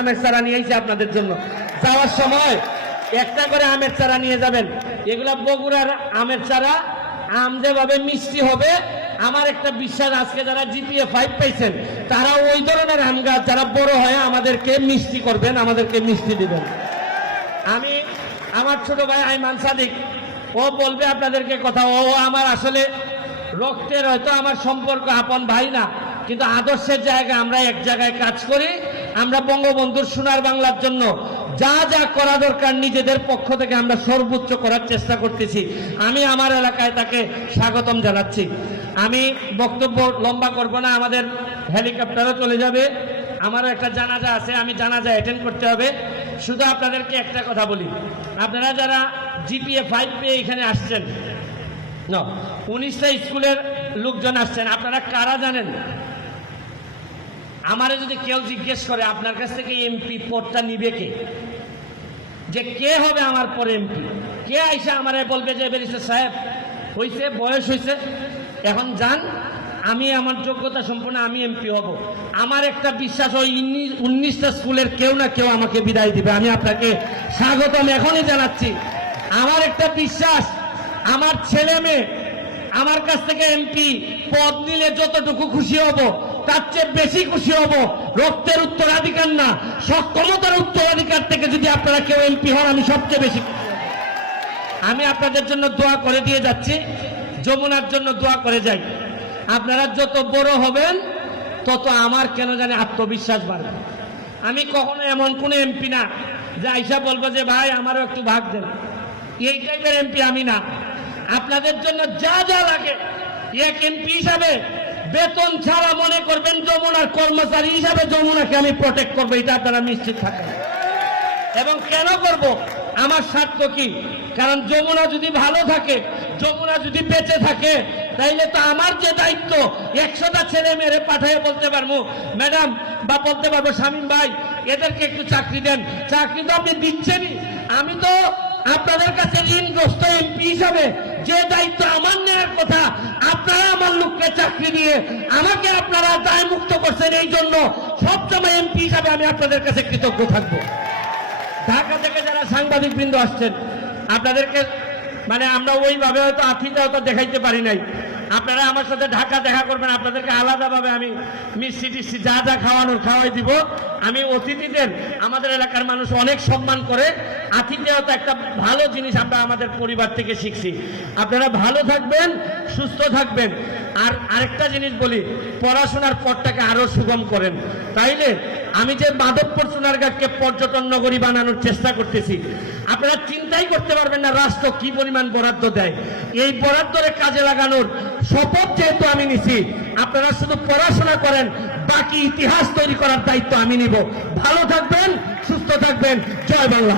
আমের চারা নিয়ে এসে আপনাদের জন্য। যাওয়ার সময় একটা করে আমের চারা নিয়ে যাবেন। এগুলা বগুড়ার আমের চারা। আম যেভাবে মিষ্টি হবে, আমার একটা বিশ্বাস আজকে যারা জিপিএ 5 পাইছেন তারা ওই ধরনের আম গাছ যারা বড় হয় আমাদেরকে মিষ্টি করবেন, আমাদেরকে মিষ্টি দিবেন। আমি আমার ছোট ভাই আইমান সাদিক, ও বলবে আপনাদেরকে কথা। ও আমার আসলে রক্তের হয়তো আমার সম্পর্ক আপন ভাই না, কিন্তু আদর্শের জায়গায় আমরা এক জায়গায় কাজ করি। আমরা বঙ্গবন্ধুর সোনার বাংলার জন্য যা যা করা দরকার নিজেদের পক্ষ থেকে আমরা সর্বোচ্চ করার চেষ্টা করতেছি। আমি আমার এলাকায় তাকে স্বাগতম জানাচ্ছি। আমি বক্তব্য লম্বা করব না, আমাদের হেলিকপ্টারও চলে যাবে, আমারও একটা জানাজা আছে, আমি জানাজা অ্যাটেন্ড করতে হবে। শুধু আপনাদেরকে একটা কথা বলি, আপনারা যারা জিপিএ 5 পেয়ে এখানে আসছেন, 19টা স্কুলের লোকজন আসছেন, আপনারা কারা জানেন? আমারে যদি কেউ জিজ্ঞেস করে আপনার কাছ থেকে এমপি পদটা নিবে কে, যে কে হবে আমার পরে এমপি, কে আইসা আমারে বলবে যে ব্যারিস্টার সাহেব হইছে, বয়স হয়েছে, এখন যান, আমি আমার যোগ্যতা সম্পন্ন আমি এমপি হব। আমার একটা বিশ্বাস ওই 19টা স্কুলের কেউ না কেউ আমাকে বিদায় দিবে। আমি আপনাকে স্বাগতম এখনই জানাচ্ছি। আমার একটা বিশ্বাস, আমার ছেলে মেয়ে আমার কাছ থেকে এমপি পদ নিলে যতটুকু খুশি হব তার চেয়ে বেশি খুশি হব রক্তের উত্তরাধিকার না, সক্ষমতার উত্তরাধিকার থেকে যদি আপনারা কেউ এমপি হন আমি সবচেয়ে বেশি খুশি হব। আমি আপনাদের জন্য দোয়া করে দিয়ে যাচ্ছি, যমুনার জন্য দোয়া করে যাই। আপনারা যত বড় হবেন তত আমার কেন জানি আত্মবিশ্বাস বাড়বে। আমি কখনো এমন কোন এমপি না যে আইসা বলবো যে ভাই আমারও একটু ভাগ দেন, এই টাইপের এমপি আমি না। আপনাদের জন্য যা যা লাগে এক এমপি হিসাবে বেতন ছাড়া মনে করবেন যমুনার কর্মচারী হিসাবে যমুনাকে আমি প্রোটেক্ট করবো, এটা আপনারা নিশ্চিত থাকেন। এবং কেন করব? আমার স্বার্থ কি? কারণ যমুনা যদি ভালো থাকে, যমুনা যদি বেঁচে থাকে, তাইলে তো আমার যে দায়িত্ব 100টা ছেলে মেয়েরে পাঠায় বলতে পারবো ম্যাডাম, বা বলতে পারবো শামীম ভাই এদেরকে একটু চাকরি দেন। চাকরি তো আপনি দিচ্ছেনই, আমি তো আপনাদের কাছে ঋণগ্রস্ত এমপি হিসাবে যে দায়িত্ব আমার নেওয়ার কথা, আপনারা আমার লোককে চাকরি দিয়ে আমাকে আপনারা দায় মুক্ত করছেন। এই জন্য সবসময় এমপি হিসাবে আমি আপনাদের কাছে কৃতজ্ঞ থাকবো। ঢাকা থেকে যারা সাংবাদিক বৃন্দ আসছেন, আপনাদেরকে আমরা ওইভাবে হয়তো আতিথেয়তা দেখাইতে পারি নাই। আপনারা আমার সাথে ঢাকা দেখা করবেন, আপনাদেরকে আলাদাভাবে আমি মিষ্টি টিষ্টি যা যা খাওয়ানোর খাওয়াই দিব। আমি অতিথিদের, আমাদের এলাকার মানুষ অনেক সম্মান করে, আতিথেয়তা একটা ভালো জিনিস আমরা আমাদের পরিবার থেকে শিখছি। আপনারা ভালো থাকবেন, সুস্থ থাকবেন। আর আরেকটা জিনিস বলি, পড়াশোনার পথটাকে আরো সুগম করেন। তাইলে আমি যে মাধবপুর সোনারগাঁকে পর্যটন নগরী বানানোর চেষ্টা করতেছি, আপনারা চিন্তাই করতে পারবেন না রাষ্ট্র কি পরিমাণ বরাদ্দ দেয়। এই বরাদ্দরে কাজে লাগানোর শপথ যেহেতু আমি নিছি, আপনারা শুধু পড়াশোনা করেন, বাকি ইতিহাস তৈরি করার দায়িত্ব আমি নিব। ভালো থাকবেন, সুস্থ থাকবেন। জয় বাংলা।